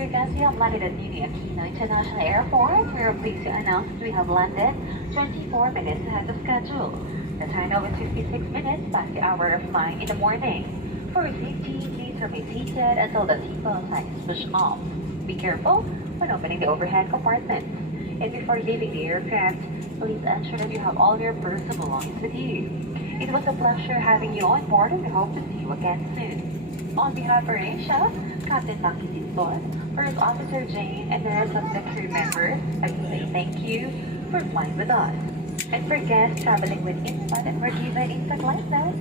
Dear guests, we have landed at Ninoy Aquino International Airport. We are pleased to announce that we have landed 24 minutes ahead of schedule. The time now is 56 minutes past the hour of 9 in the morning. For safety, please remain seated until the seatbelt sign is pushed off. Be careful when opening the overhead compartments. And before leaving the aircraft, please ensure that you have all your personal belongings with you. It was a pleasure having you on board and we hope to see you again soon. On behalf of Asia, Captain Maki Sinton, First Officer Jane, and the rest of the crew members, I say thank you for flying with us. And for guests traveling with Infant and were given instant license,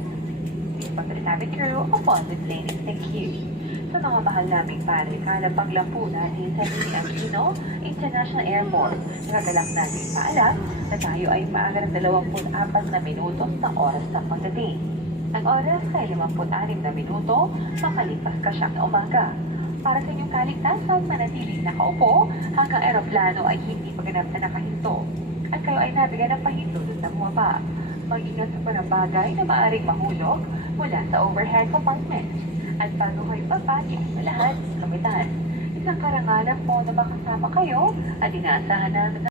please pag the cabin crew upon explaining thank you. Sa mga mahal naming pare, kada paglampu natin sa Ninoy Aquino International Airport, nagagalak natin paalam na tayo ay maaga ng 24 na minuto sa oras ng pagdating. Ang oras ay 56 na minuto makalipas ka siyang na umaga. Para sa inyong kaligtasan, manatiling nakaupo hanggang aeroplano ay hindi maganap na nakahinto at kayo ay nabigyan ng pahintulot na bumaba. Mag-ingat sa panabagay na maaaring mahulog mula sa overhead compartment. At bago kayo papatid sa lahat, kapitan, isang karangalan po na makasama kayo at inaasahan namin